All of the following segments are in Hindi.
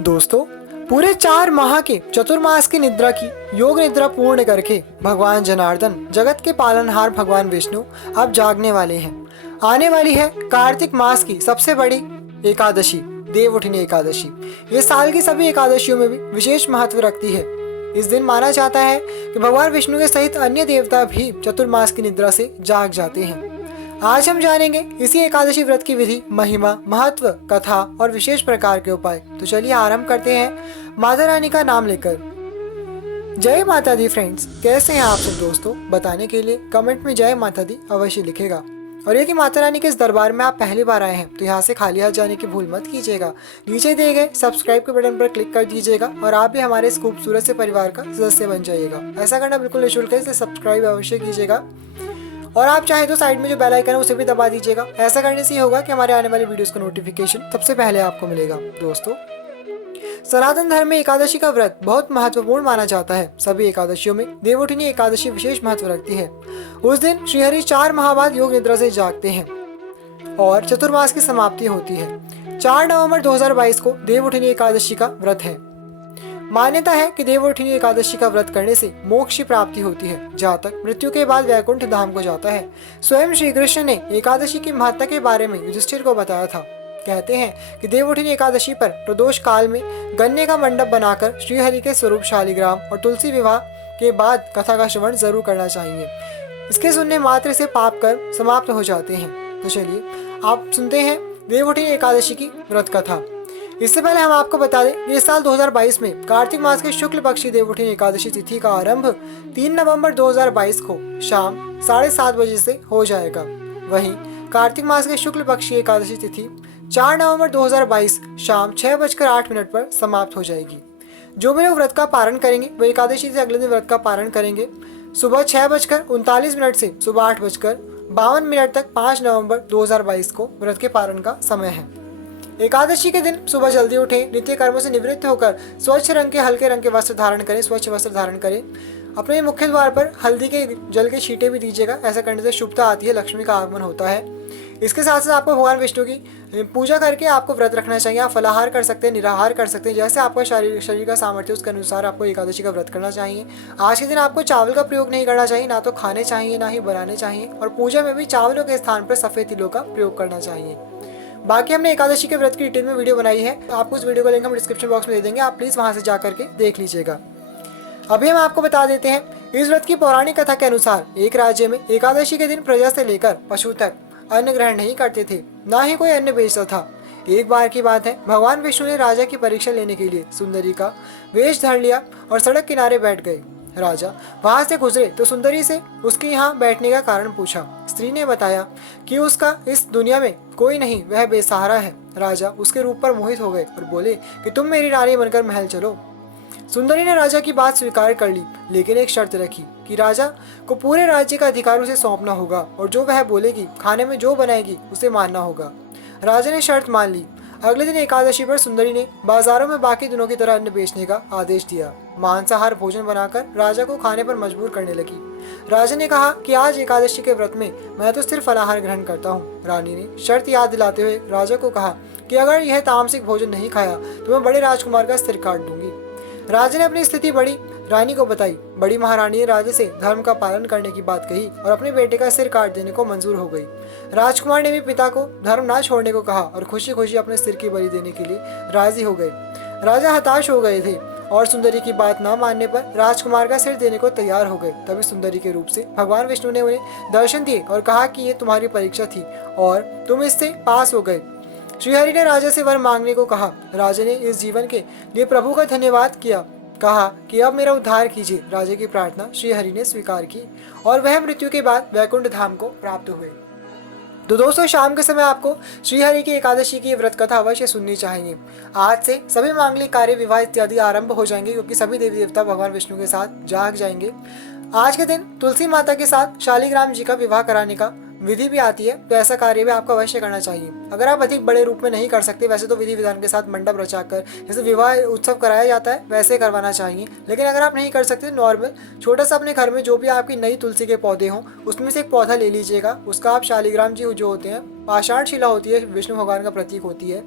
दोस्तों, पूरे 4 माह के चतुर्मास की निद्रा की योग निद्रा पूर्ण करके भगवान जनार्दन, जगत के पालनहार भगवान विष्णु अब जागने वाले हैं। आने वाली है कार्तिक मास की सबसे बड़ी एकादशी, देवउठनी एकादशी। ये साल की सभी एकादशियों में भी विशेष महत्व रखती है। इस दिन माना जाता है कि भगवान विष्णु के सहित अन्य देवता भी चतुर्मास की निद्रा से जाग जाते हैं। आज हम जानेंगे इसी एकादशी व्रत की विधि, महिमा, महत्व, कथा और विशेष प्रकार के उपाय। तो चलिए आरंभ करते हैं माता रानी का नाम लेकर। जय माता दी फ्रेंड्स, कैसे हैं आप सब दोस्तों? बताने के लिए कमेंट में जय माता दी अवश्य लिखेगा। और यदि माता रानी के इस दरबार में आप पहली बार आए हैं तो यहाँ से खाली हाथ जाने की भूल मत कीजिएगा। नीचे दिए गए सब्सक्राइब के बटन पर क्लिक कर दीजिएगा और आप भी हमारे इस खूबसूरत से परिवार का सदस्य बन जाइएगा। ऐसा करना बिल्कुल निःशुल्क है, इसलिए सब्सक्राइब अवश्य कीजिएगा और आप चाहे तो साइड में जो बेल आइकन है उसे भी दबा दीजिएगा। ऐसा करने से ये होगा कि हमारे आने वाले वीडियोस का नोटिफिकेशन सबसे पहले आपको मिलेगा। दोस्तों, सनातन धर्म में एकादशी का व्रत बहुत महत्वपूर्ण माना जाता है। सभी एकादशियों में देवउठनी एकादशी विशेष महत्व रखती है। उस दिन श्रीहरि 4 माह बाद योग निद्रा से जागते हैं और चतुर्मास की समाप्ति होती है। 4 नवंबर 2022 को देवउठनी एकादशी का व्रत है। मान्यता है कि देवउठनी एकादशी का व्रत करने से मोक्ष की प्राप्ति होती है, जहाँ तक मृत्यु के बाद वैकुंठ धाम को जाता है। स्वयं श्री कृष्ण ने एकादशी की महत्ता के बारे में युधिष्ठिर को बताया था। कहते हैं कि देवउठनी एकादशी पर प्रदोष काल में गन्ने का मंडप बनाकर श्रीहरि के स्वरूप शालिग्राम और तुलसी विवाह के बाद कथा का श्रवण जरूर करना चाहिए। इसके सुनने मात्र से पाप कर्म समाप्त हो जाते हैं। तो चलिए आप सुनते हैं देवउठनी एकादशी की व्रत कथा। इससे पहले हम आपको बता दें कि इस साल 2022 में कार्तिक मास के शुक्ल पक्षी देवउठनी एकादशी तिथि का आरंभ 3 नवंबर 2022 को शाम 7:30 बजे से हो जाएगा। वहीं कार्तिक मास के शुक्ल पक्षी एकादशी तिथि 4 नवंबर 2022 शाम 6:08 पर समाप्त हो जाएगी। जो भी लोग व्रत का पारण करेंगे वो एकादशी से अगले दिन व्रत का पारण करेंगे। सुबह 6:39 से सुबह 8:52 तक 5 नवंबर 2022 को व्रत के पारण का समय है। एकादशी के दिन सुबह जल्दी उठें, नित्य कर्मों से निवृत्त होकर स्वच्छ रंग के हल्के रंग के वस्त्र धारण करें, स्वच्छ वस्त्र धारण करें। अपने मुख्य द्वार पर हल्दी के जल के छींटे भी दीजिएगा। ऐसा करने से शुभता आती है, लक्ष्मी का आगमन होता है। इसके साथ साथ आपको भगवान विष्णु की पूजा करके आपको व्रत रखना चाहिए। आप फलाहार कर सकते हैं, निराहार कर सकते हैं, जैसे आपका शरीर का सामर्थ्य उसके अनुसार आपको एकादशी का व्रत करना चाहिए। आज के दिन आपको चावल का प्रयोग नहीं करना चाहिए, ना तो खाने चाहिए ना ही बनाने चाहिए। और पूजा में भी चावलों के स्थान पर सफेद तिलों का प्रयोग करना चाहिए। बाकी हमने एकादशी के व्रत की डिटेल में वीडियो बनाई है, आपको उस वीडियो का लिंक हम डिस्क्रिप्शन बॉक्स में दे देंगे, आप प्लीज वहां से जा करके देख लीजिएगा। अभी हम आपको बता देते हैं इस व्रत की पौराणिक कथा के अनुसार एक राज्य में एकादशी के दिन प्रजा से लेकर पशु तक अन्न ग्रहण नहीं करते थे, ना ही कोई अन्न बेचता था। एक बार की बात है, भगवान विष्णु ने राजा की परीक्षा लेने के लिए सुंदरी का वेश धर लिया और सड़क किनारे बैठ गए। राजा वहां से गुजरे तो सुंदरी से उसके यहाँ बैठने का कारण पूछा। स्त्री ने बताया कि उसका इस दुनिया में कोई नहीं, वह बेसहारा है। राजा उसके रूप पर मोहित हो गए और बोले कि तुम मेरी रानी बनकर महल चलो। सुंदरी ने राजा की बात स्वीकार कर ली, लेकिन एक शर्त रखी कि राजा को पूरे राज्य का अधिकार उसे सौंपना होगा और जो वह बोलेगी, खाने में जो बनाएगी उसे मानना होगा। राजा ने शर्त मान ली। अगले दिन एकादशी पर सुंदरी ने बाजारों में बाकी दिनों की तरह अन्न बेचने का आदेश दिया। मांसाहार भोजन बनाकर राजा को खाने पर मजबूर करने लगी। राजा ने कहा कि आज एकादशी के व्रत में मैं तो सिर्फ फलाहार ग्रहण करता हूँ। रानी ने शर्त याद दिलाते हुए राजा को कहा कि अगर यह तामसिक भोजन नहीं खाया तो मैं बड़े राजकुमार का सिर काट दूंगी। राजा ने अपनी स्थिति बड़ी रानी को बताई। बड़ी महारानी ने राजा से धर्म का पालन करने की बात कही और अपने बेटे का सिर काट देने को मंजूर हो गई। राजकुमार ने भी पिता को धर्म ना छोड़ने को कहा और खुशी खुशी अपने सिर की बलि देने के लिए राजी हो गए। राजा हताश हो गए थे और सुंदरी की बात न मानने पर राजकुमार का सिर देने को तैयार हो गए। तभी सुंदरी के रूप से भगवान विष्णु ने उन्हें दर्शन दिए और कहा कि ये तुम्हारी परीक्षा थी और तुम इससे पास हो गए। श्रीहरि ने राजा से वर मांगने को कहा। राजा ने इस जीवन के लिए प्रभु का धन्यवाद किया, कहा कि अब मेरा उद्धार कीजिए। राजा की प्रार्थना श्रीहरि ने स्वीकार की और वह मृत्यु के बाद वैकुंठ धाम को प्राप्त हुए। तो दोस्तों, शाम के समय आपको श्रीहरि की एकादशी की व्रत कथा अवश्य सुननी चाहिए। आज से सभी मांगलिक कार्य, विवाह इत्यादि आरंभ हो जाएंगे, क्योंकि सभी देवी देवता भगवान विष्णु के साथ जाग जाएंगे। आज के दिन तुलसी माता के साथ शालिग्राम जी का विवाह कराने का विधि भी आती है, तो ऐसा कार्य भी आपको अवश्य करना चाहिए। अगर आप अधिक बड़े रूप में नहीं कर सकते, वैसे तो विधि विधान के साथ मंडप रचाकर जैसे विवाह उत्सव कराया जाता है वैसे करवाना चाहिए। लेकिन अगर आप नहीं कर सकते, नॉर्मल छोटा सा अपने घर में जो भी आपकी नई तुलसी के पौधे हों उसमें से एक पौधा ले लीजिएगा। उसका आप शालिग्राम जी जो होते हैं, पाषाण शिला होती है, विष्णु भगवान का प्रतीक होती है,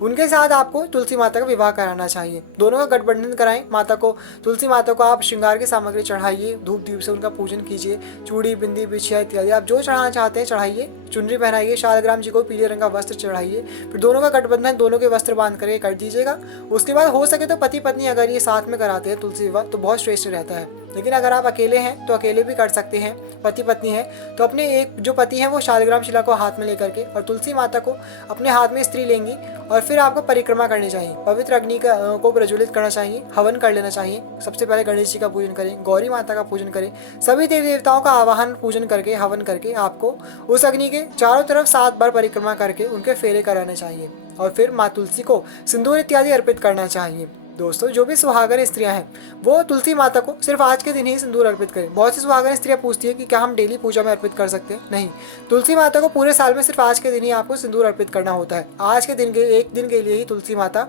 उनके साथ आपको तुलसी माता का विवाह कराना चाहिए। दोनों का गठबंधन कराएं। माता को, तुलसी माता को आप श्रृंगार की सामग्री चढ़ाइए, धूप दीप से उनका पूजन कीजिए, चूड़ी बिंदी बिछिया इत्यादि आप जो चढ़ाना चाहते हैं चढ़ाइए, चुनरी पहनाइए, शालग्राम जी को पीले रंग का वस्त्र चढ़ाइए। फिर दोनों का गठबंधन दोनों के वस्त्र बांध करके कर दीजिएगा। उसके बाद हो सके तो पति पत्नी अगर ये साथ में कराते हैं तुलसी विवाह तो बहुत श्रेष्ठ रहता है। लेकिन अगर आप अकेले हैं तो अकेले भी कर सकते हैं। पति पत्नी है तो अपने एक जो पति हैं वो शालग्राम शिला को हाथ में लेकर के और तुलसी माता को अपने हाथ में स्त्री लेंगी और फिर आपको परिक्रमा करनी चाहिए। पवित्र अग्नि को प्रज्वलित करना चाहिए, हवन कर लेना चाहिए। सबसे पहले गणेश जी का पूजन करें, गौरी माता का पूजन करें, सभी देवी देवताओं का आवाहन पूजन करके हवन करके आपको उस अग्नि के चारों तरफ 7 बार परिक्रमा करके उनके फेरे कराने चाहिए और फिर माँ तुलसी को सिंदूर इत्यादि अर्पित करना चाहिए। दोस्तों, जो भी सुहागन स्त्रियां हैं वो तुलसी माता को सिर्फ आज के दिन ही सिंदूर अर्पित करें। बहुत सी सुहागन स्त्रियां पूछती है कि क्या हम डेली पूजा में अर्पित कर सकते हैं? नहीं, तुलसी माता को पूरे साल में सिर्फ आज के दिन ही आपको सिंदूर अर्पित करना होता है। आज के दिन के एक दिन के लिए ही तुलसी माता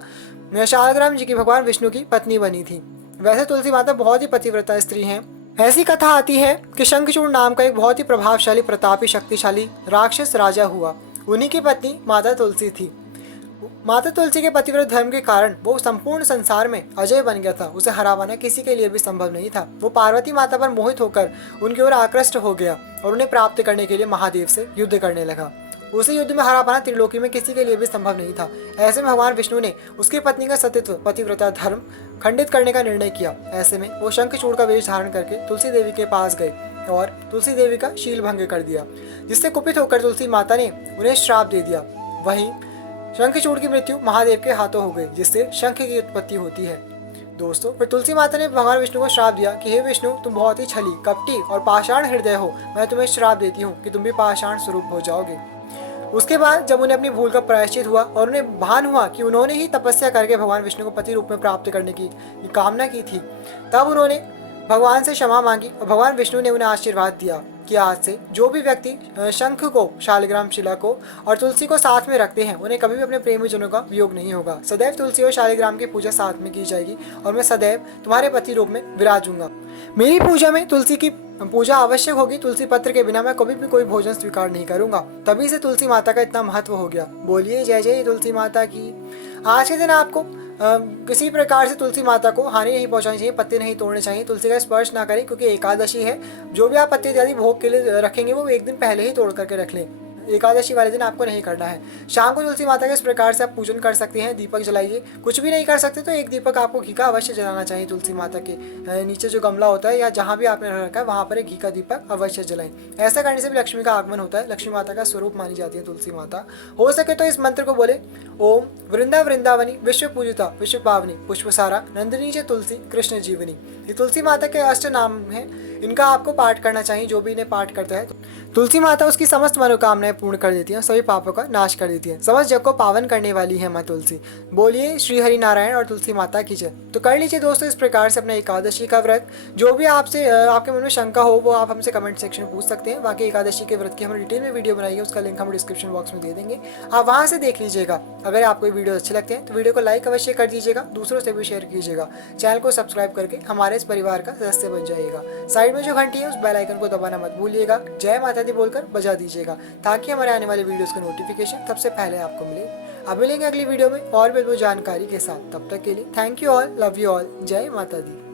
शालग्राम जी की भगवान विष्णु की पत्नी बनी थी। वैसे तुलसी माता बहुत ही पतिव्रता स्त्री हैं। ऐसी कथा आती है कि शंखचूड़ नाम का एक बहुत ही प्रभावशाली, प्रतापी, शक्तिशाली राक्षस राजा हुआ। उन्हीं की पत्नी माता तुलसी थी। माता तुलसी के पतिव्रत धर्म के कारण वो संपूर्ण संसार में अजय बन गया था। उसे हरा पाना किसी के लिए भी संभव नहीं था। वो पार्वती माता पर मोहित होकर उनकी ओर आकृष्ट हो गया और उन्हें प्राप्त करने के लिए महादेव से युद्ध करने लगा। उसी युद्ध में हरा पाना त्रिलोकी में किसी के लिए भी संभव नहीं था। ऐसे में भगवान विष्णु ने उसकी पत्नी का सतीत्व, पतिव्रता धर्म खंडित करने का निर्णय किया। ऐसे में वो शंखचूड़ का वेश धारण करके तुलसी देवी के पास गए और तुलसी देवी का शील भंग कर दिया, जिससे कुपित होकर तुलसी माता ने उन्हें श्राप दे दिया। वहीं शंखचूड़ की मृत्यु महादेव के हाथों हो गई, जिससे शंख की उत्पत्ति होती है। दोस्तों, फिर तुलसी माता ने भगवान विष्णु को श्राप दिया कि हे विष्णु, तुम बहुत ही छली, कपटी और पाषाण हृदय हो। मैं तुम्हें श्राप देती हूँ कि तुम भी पाषाण स्वरूप हो जाओगे। उसके बाद जब उन्हें अपनी भूल का प्रायश्चित हुआ और उन्हें भान हुआ कि उन्होंने ही तपस्या करके भगवान विष्णु को पति रूप में प्राप्त करने की कामना की थी, तब उन्होंने भगवान से क्षमा मांगी और भगवान विष्णु ने उन्हें आशीर्वाद दिया कि आज से जो भी व्यक्ति शंख को, शालग्राम शिला को और तुलसी को साथ में रखते हैं उन्हें कभी भी अपने प्रेमी जनों का वियोग नहीं होगा। सदैव तुलसी और शालिग्राम की पूजा साथ में की जाएगी और मैं सदैव तुम्हारे पति रूप में विराजूंगा। मेरी पूजा में तुलसी की पूजा आवश्यक होगी। तुलसी पत्र के बिना मैं कभी भी कोई भोजन स्वीकार नहीं करूंगा। तभी से तुलसी माता का इतना महत्व हो गया। बोलिए जय जय तुलसी माता की। आज के दिन आपको किसी प्रकार से तुलसी माता को हानि नहीं पहुंचानी चाहिए, पत्ते नहीं तोड़ने चाहिए, तुलसी का स्पर्श ना करें, क्योंकि एकादशी है। जो भी आप पत्ते इत्यादि भोग के लिए रखेंगे वो एक दिन पहले ही तोड़ करके रख लें। एकादशी वाले दिन आपको नहीं करना है। शाम को तुलसी माता के इस प्रकार से आप पूजन कर सकते हैं, दीपक जलाइए। कुछ भी नहीं कर सकते तो एक दीपक आपको घी का अवश्य जलाना चाहिए। तुलसी माता के नीचे जो गमला होता है या जहाँ भी आपने रखा है वहाँ पर एक घी का दीपक अवश्य जलाएं। ऐसा करने से भी लक्ष्मी का आगमन होता है। लक्ष्मी माता का स्वरूप मानी जाती है तुलसी माता। हो सके तो इस मंत्र को बोले, ओम वृंदावनी विश्व पूजिता विश्व पावनी पुष्पसारा नंदिनी च तुलसी कृष्ण जीवनी। ये तुलसी माता के अष्ट नाम हैं, इनका आपको पाठ करना चाहिए। जो भी इन्हें पाठ करता है तुलसी माता उसकी समस्त मनोकामनाएं पूर्ण कर देती हैं, सभी पापों का नाश कर देती हैं। समस्त जग को पावन करने वाली है माँ तुलसी। बोलिए श्री हरि नारायण और तुलसी माता की जय। तो कर लीजिए दोस्तों इस प्रकार से अपने एकादशी का व्रत। जो भी आपसे आपके मन में शंका हो वो आप हमसे कमेंट सेक्शन में पूछ सकते हैं। बाकी एकादशी के व्रत की हमने डिटेल में वीडियो बनाई है, उसका लिंक हम डिस्क्रिप्शन बॉक्स में दे देंगे, आप वहाँ से देख लीजिएगा। अगर आपको वीडियो अच्छे लगते हैं तो वीडियो को लाइक अवश्य कर दीजिएगा, दूसरों से भी शेयर कीजिएगा। चैनल को सब्सक्राइब करके हमारे इस परिवार का सदस्य बन जाइएगा। साइड में जो घंटी है उस बेल आइकन को दबाना मत भूलिएगा। जय माता दी बोलकर बजा दीजिएगा, ताकि हमारे आने वाले वीडियोस का नोटिफिकेशन सबसे पहले आपको मिले। अब मिलेंगे अगली वीडियो में और भी जानकारी के साथ। तब तक के लिए thank you all, love you all, जय माता दी।